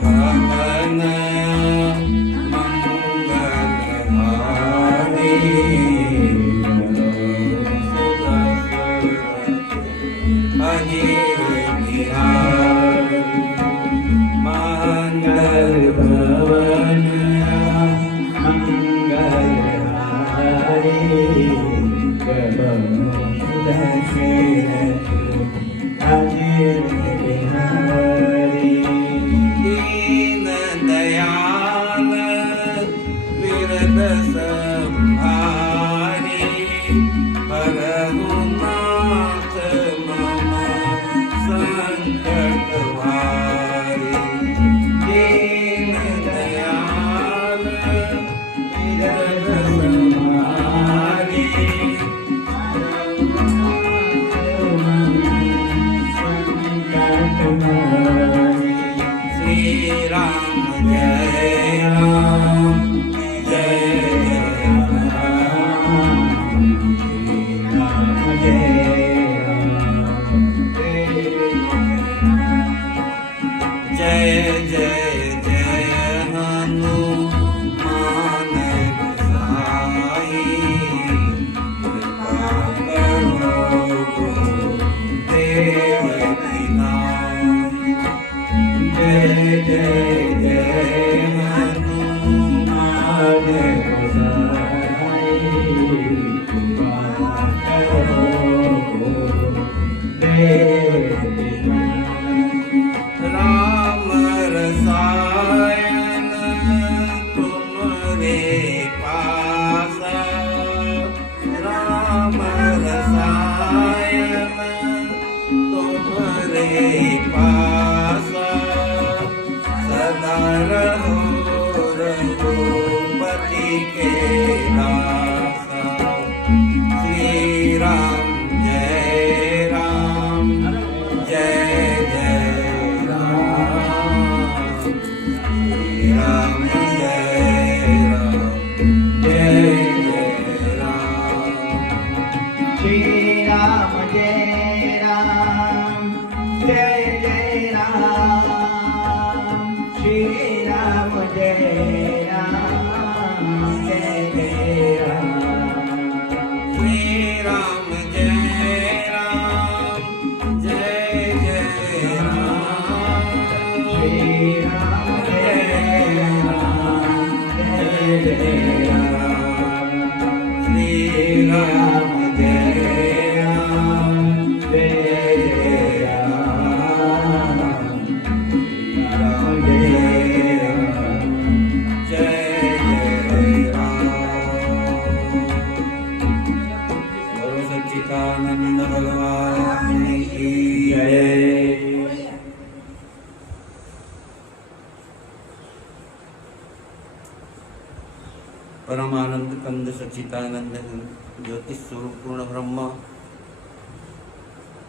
भवन मंगलहारी अजीर बिहार मंगल भवन मंगलहारी दशरथ अजीर बिहारी दीन दयाल विरद संहारी हरहु नाथ मम संकट भारी दीन दयाल विरद संहारी श्री राम जय राम जय जय जय हनुमान गोसाई कृपा करो देवकी नाम जय जय हनुमान गोसाई कृपा करो देवकी नाम राम रसायन तुमरे पासा राम रसायन तुमरे पासा सदा रहो रघुपति के दासा श्री राम जय राम जय राम जय राम जय राम श्री राम जय राम जय राम श्री राम जय राम जय राम श्री राम जय राम जय राम श्री राम जय राम जय राम श्री राम जय राम जय राम राम जय राम जय राम बोलो सच्चिदानंद भगवान की जय। परमानंद कंद सच्चिदानंद ज्योति स्वरूप पूर्ण ब्रह्म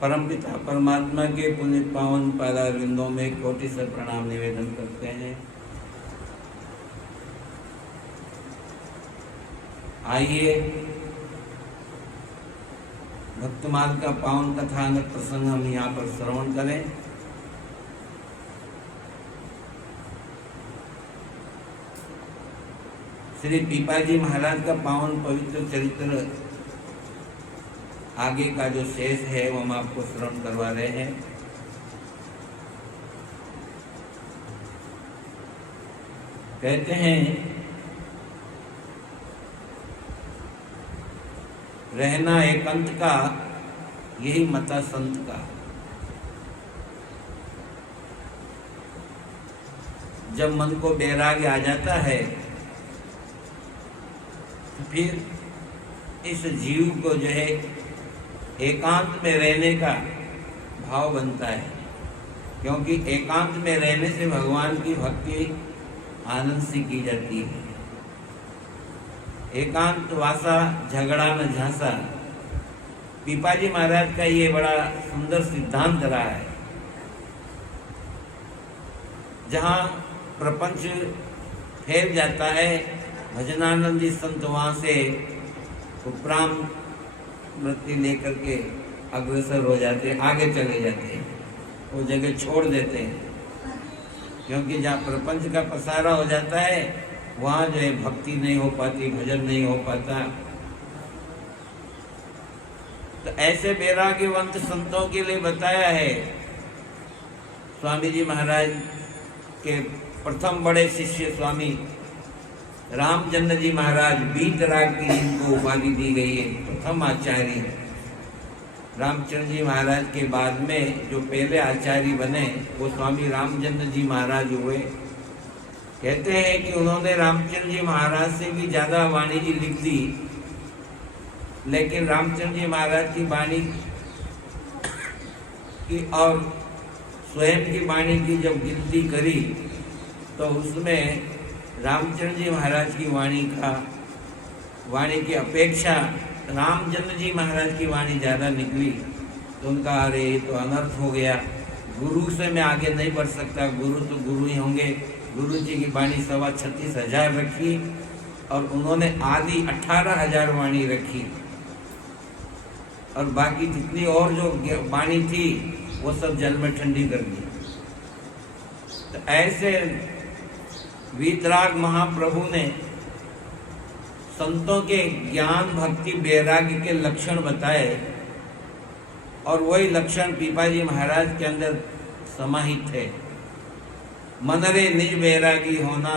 परम पिता परमात्मा के पुण्य पावन पादारविंदों में कोटि से प्रणाम निवेदन करते हैं। आइए भक्तमाल का पावन कथानक प्रसंग हम यहाँ पर श्रवण करें। श्री पीपाजी महाराज का पावन पवित्र चरित्र आगे का जो शेष है वो हम आपको श्रवण करवा रहे हैं। कहते हैं रहना एकांत का यही मता संत का। जब मन को बैराग्य आ जाता है तो फिर इस जीव को जो है एकांत में रहने का भाव बनता है, क्योंकि एकांत में रहने से भगवान की भक्ति आनंद से की जाती है। एकांत वासा झगड़ा न झांसा, पीपाजी महाराज का ये बड़ा सुंदर सिद्धांत रहा है। जहाँ प्रपंच फैल जाता है, भजनानंदी संत वहाँ से उपराम वृत्ति लेकर के अग्रसर हो जाते हैं, आगे चले जाते हैं, वो जगह छोड़ देते हैं। क्योंकि जहाँ प्रपंच का पसारा हो जाता है वहाँ जो है भक्ति नहीं हो पाती, भजन नहीं हो पाता। तो ऐसे वैराग्यवंत संतों के लिए बताया है। स्वामी जी महाराज के प्रथम बड़े शिष्य स्वामी रामचंद्र जी महाराज, वीतराग की जिनको उपाधि दी गई है, प्रथम आचार्य। रामचंद्र जी महाराज के बाद में जो पहले आचार्य बने वो स्वामी रामचंद्र जी महाराज हुए। कहते हैं कि उन्होंने रामचंद्र जी महाराज से भी ज्यादा वाणी जी लिख दी, लेकिन रामचंद्र जी महाराज की वाणी की और स्वयं की वाणी की जब गिनती करी तो उसमें रामचंद्र जी महाराज की वाणी की अपेक्षा रामचंद्र जी महाराज की वाणी ज़्यादा निकली। तो उनका अरे ये तो अनर्थ हो गया, गुरु से मैं आगे नहीं बढ़ सकता, गुरु तो गुरु ही होंगे। गुरु जी की वाणी 36,000 रखी और उन्होंने आदि 18,000 वाणी रखी, और बाकी जितनी और जो वाणी थी वो सब जल में ठंडी कर दी। तो ऐसे वीतराग महाप्रभु ने संतों के ज्ञान भक्ति वैराग्य के लक्षण बताए, और वही लक्षण पीपाजी महाराज के अंदर समाहित है। मनरे निज वैरागी होना,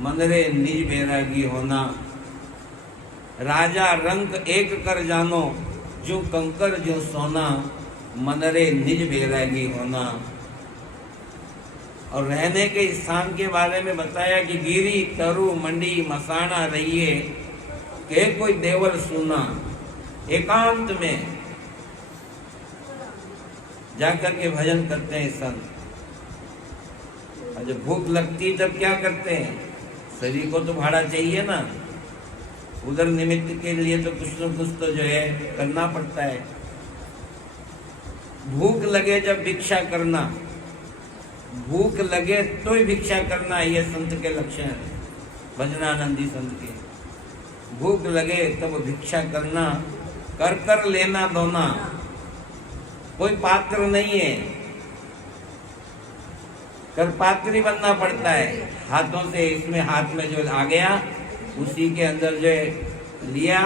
मनरे निज वैरागी होना, राजा रंग एक कर जानो, जो कंकर जो सोना, मनरे निज वैरागी होना। और रहने के स्थान के बारे में बताया कि गिरी तरु मंडी मसाना रहिए, के कोई देवल सुना, एकांत में जाकर के भजन करते हैं संत। और जब भूख लगती तब क्या करते हैं, शरीर को तो भाड़ा चाहिए ना, उधर निमित्त के लिए तो कुछ न कुछ तो जो है करना पड़ता है। भूख लगे जब भिक्षा करना, भूख लगे तो ही भिक्षा करना, ये संत के लक्षण है, भजनानंदी संत के। भूख लगे तब भिक्षा करना, कर कर लेना दोना, कोई पात्र नहीं है, कर पात्री बनना पड़ता है। हाथों से इसमें हाथ में जो आ गया उसी के अंदर जो है लिया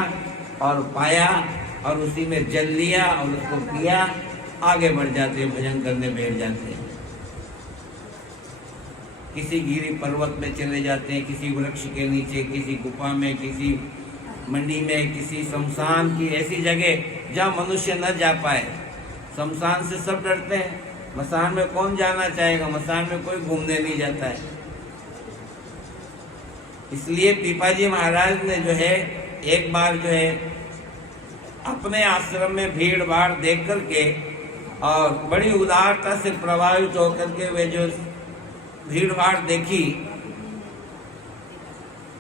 और पाया, और उसी में जल लिया और उसको पिया, आगे बढ़ जाते हैं, भजन करने बैठ जाते हैं। किसी गिरी पर्वत में चले जाते हैं, किसी वृक्ष के नीचे, किसी गुफा में, किसी मंडी में, किसी शमशान की ऐसी जगह जहाँ मनुष्य न जा पाए। शमशान से सब डरते हैं, मसान में कौन जाना चाहेगा, मसान में कोई घूमने नहीं जाता है। इसलिए पीपाजी महाराज ने जो है एक बार जो है अपने आश्रम में भीड़ भाड़ देख करके और बड़ी उदारता से प्रभावित होकर के वे जो भीड़ भाड़ देखी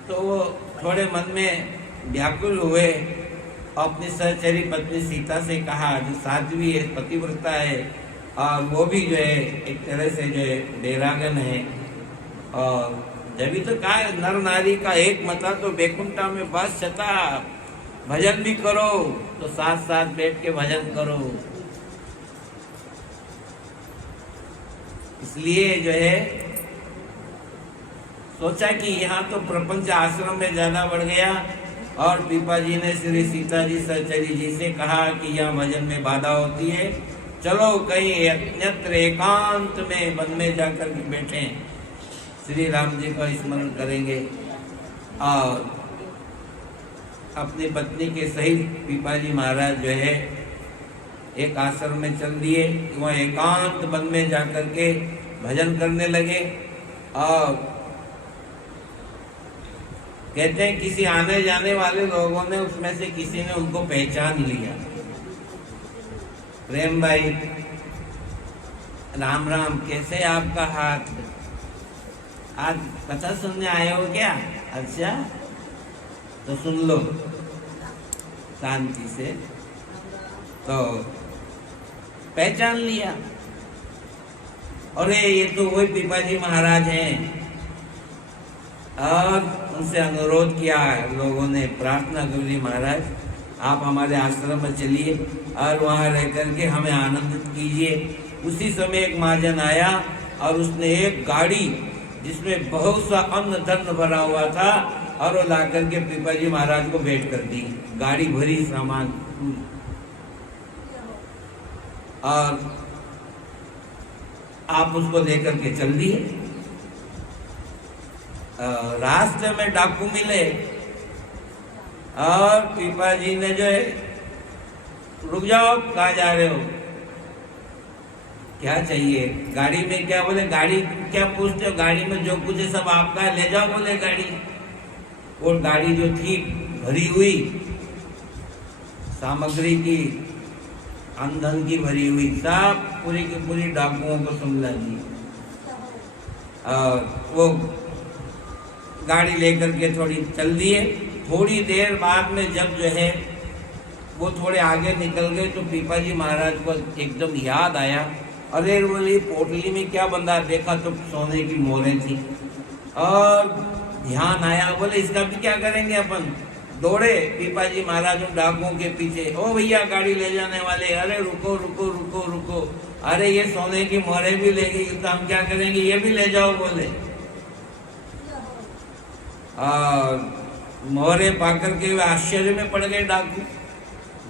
तो वो थोड़े मन में व्याकुल हुए। अपनी सहचरी पत्नी सीता से कहा, जो साध्वी है, पतिव्रता है, और वो भी जो है एक तरह से जो है बैरागन है, और जब तो कहा नर नारी का एक मता तो बैकुंठा में बस छता, भजन भी करो तो साथ साथ बैठ के भजन करो। इसलिए जो है सोचा कि यहाँ तो प्रपंच आश्रम में ज्यादा बढ़ गया, और पीपा जी ने श्री सीता जी सहचरी जी से कहा कि यहाँ भजन में बाधा होती है, चलो कहीं अन्यत्र एकांत में वन में जाकर के बैठे, श्री राम जी का स्मरण करेंगे। और अपनी पत्नी के सहित पीपाजी महाराज जो है एक आश्रम में चल दिए, वहाँ एकांत वन में जाकर के भजन करने लगे। और कहते हैं किसी आने जाने वाले लोगों ने उसमें से किसी ने उनको पहचान लिया। प्रेम भाई, राम राम, कैसे आपका हाथ, आज कथा सुनने आए हो क्या? अच्छा तो सुन लो शांति से। तो पहचान लिया, अरे ये तो वही पीपाजी महाराज हैं। और उनसे अनुरोध किया लोगों ने, प्रार्थना कर ली, महाराज आप हमारे आश्रम में चलिए और वहाँ रह करके हमें आनंदित कीजिए। उसी समय एक महाजन आया और उसने एक गाड़ी जिसमें बहुत सा अन्न धन भरा हुआ था और वो ला करके पीपाजी महाराज को भेंट कर दी, गाड़ी भरी सामान। और आप उसको लेकर के चल दिए। रास्ते में डाकू मिले और पीपाजी ने जो है, रुक जाओ, कहाँ जा रहे हो, क्या चाहिए, गाड़ी में क्या, बोले गाड़ी क्या पूछते हो, गाड़ी में जो कुछ है सब आपका है, ले जाओ, बोले गाड़ी। और गाड़ी जो थी भरी हुई सामग्री की, अंधन की भरी हुई, सब पूरी की पूरी डाकुओं को संभला दी। और वो गाड़ी लेकर के थोड़ी चल दिए। थोड़ी देर बाद में जब जो है वो थोड़े आगे निकल गए तो पीपाजी महाराज को एकदम याद आया, अरे बोली पोटली में क्या बंदा, देखा तो सोने की मोहरें थी। और ध्यान आया, बोले इसका भी क्या करेंगे अपन। दौड़े पीपाजी महाराज उन डाकुओं के पीछे, ओ भैया गाड़ी ले जाने वाले, अरे रुको रुको रुको रुको, अरे ये सोने की मोहरें भी ले गई तो हम क्या करेंगे, ये भी ले जाओ, बोले। और मोहरें पाकर के वे आश्चर्य में पड़ गए डाकू,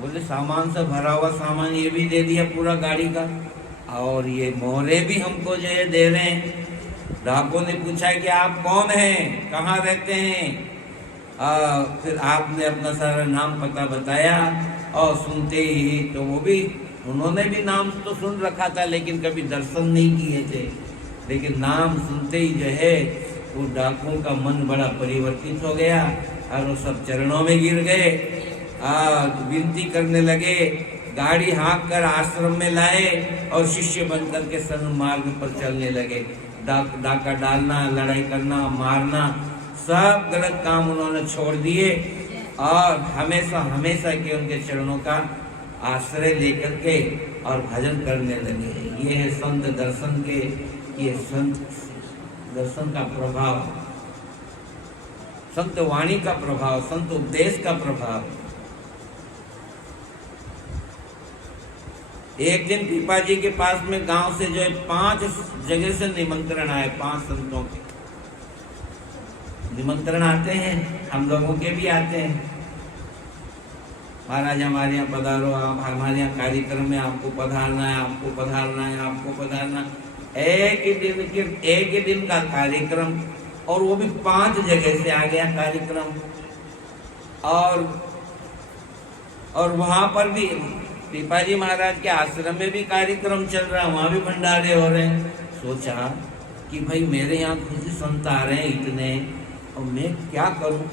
बोले सामान से भरा हुआ सामान ये भी दे दिया पूरा गाड़ी का, और ये मोहरें भी हमको जो है दे रहे हैं। डाकुओं ने पूछा कि आप कौन हैं, कहाँ रहते हैं। फिर आपने अपना सारा नाम पता बताया, और सुनते ही तो वो भी, उन्होंने भी नाम तो सुन रखा था लेकिन कभी दर्शन नहीं किए थे, लेकिन नाम सुनते ही जो है वो डाकुओं का मन बड़ा परिवर्तित हो गया और वो सब चरणों में गिर गए, विनती करने लगे, गाड़ी हाँक कर आश्रम में लाए और शिष्य बनकर के सन्मार्ग पर चलने लगे। डाका डालना, लड़ाई करना, मारना, सब गलत काम उन्होंने छोड़ दिए और हमेशा हमेशा के उनके चरणों का आश्रय लेकर के और भजन करने लगे। ये है संत दर्शन के, ये संत दर्शन का प्रभाव, संत वाणी का प्रभाव, संत उपदेश का प्रभाव। एक दिन पीपाजी के पास में गांव से जो है 5 जगह से निमंत्रण आए, 5 संतों के निमंत्रण आते हैं, हम लोगों के भी आते हैं, महाराज हमारे यहाँ पधारो, आप हमारे यहाँ कार्यक्रम में आपको पधारना है, आपको पधारना है, आपको पधारना। एक ही दिन का कार्यक्रम, और वो भी 5 जगह से आ गया कार्यक्रम। और वहां पर भी पीपाजी महाराज के आश्रम में भी कार्यक्रम चल रहा है, वहां भी भंडारे हो रहे हैं। सोचा कि भाई मेरे यहाँ खुद संत आ रहे हैं इतने, और मैं क्या करूं,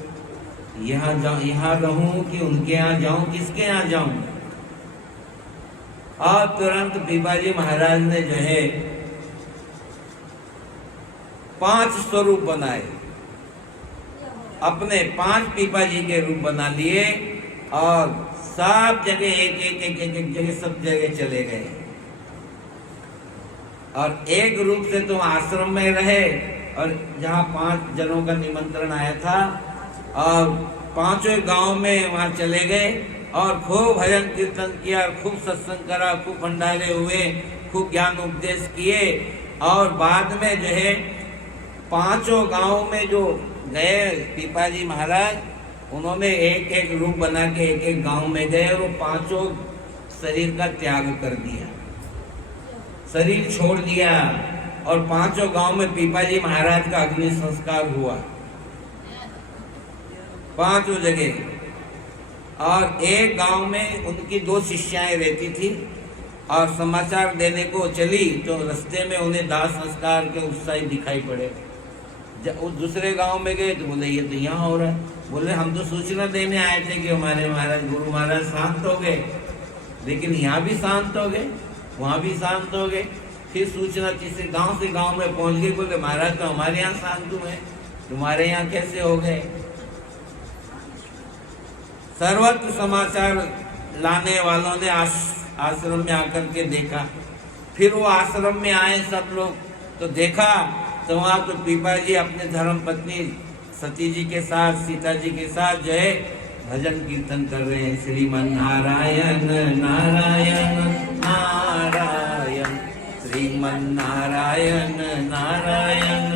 यहाँ रहूं कि उनके यहाँ जाऊं, किसके यहाँ जाऊं। और तुरंत पीपाजी महाराज ने जो है 5 स्वरूप बनाए, अपने 5 पीपाजी के रूप बना लिए और सब जगह एक जगह सब जगह चले गए। और एक रूप से तो आश्रम में रहे, और जहाँ 5 जनों का निमंत्रण आया था और 5 गांव में वहाँ चले गए और खूब भजन कीर्तन किया, खूब सत्संग करा, खूब भंडारे हुए, खूब ज्ञान उपदेश किए। और बाद में जो है 5 गांव में जो गए पीपाजी महाराज, उन्होंने एक रूप बना के एक गांव में गए और वो 5 शरीर का त्याग कर दिया, शरीर छोड़ दिया। और 5 गांव में पीपाजी महाराज का अग्नि संस्कार हुआ, 5 जगह। और एक गांव में उनकी 2 शिष्याएं रहती थी और समाचार देने को चली तो रास्ते में उन्हें दाह संस्कार के उत्साही दिखाई पड़े। जब उस दूसरे गांव में गए तो बोले ये तो यहाँ हो रहा है। बोले हम तो सूचना देने आए थे कि हमारे महाराज गुरु महाराज शांत हो गए, लेकिन यहाँ भी शांत हो गए, वहाँ भी शांत हो गए। फिर सूचना किसी गांव से गांव में पहुंच गई, बोले महाराज तो हमारे यहाँ शांत हुए, तुम्हारे यहाँ कैसे हो गए। सर्वत्र समाचार लाने वालों ने आश्रम में आकर के देखा। फिर वो आश्रम में आए सब लोग, तो देखा तो वहाँ तो पीपाजी अपने धर्म पत्नी सती जी के साथ, सीता जी के साथ जो है भजन कीर्तन कर रहे हैं। श्रीमन नारायण नारायण नारायण, श्रीमन्नारायण नारायण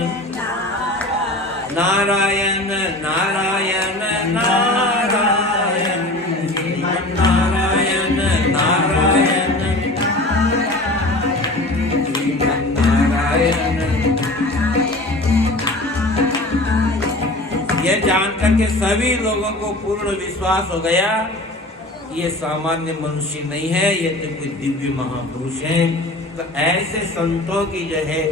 नारायण नारायण नारायण श्रीमन्नारायण नारायण श्रीमन्नारायण। यह जानकर के सभी लोगों को पूर्ण विश्वास हो गया ये सामान्य मनुष्य नहीं है, ये तो कोई दिव्य महापुरुष हैं। तो ऐसे संतों की जो है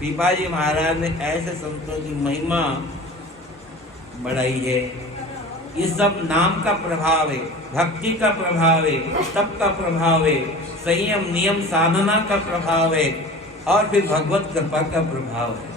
पीपाजी महाराज ने ऐसे संतों की महिमा बढ़ाई है। ये सब नाम का प्रभाव है, भक्ति का प्रभाव है, तप का प्रभाव है, संयम नियम साधना का प्रभाव है और फिर भगवत कृपा का प्रभाव है।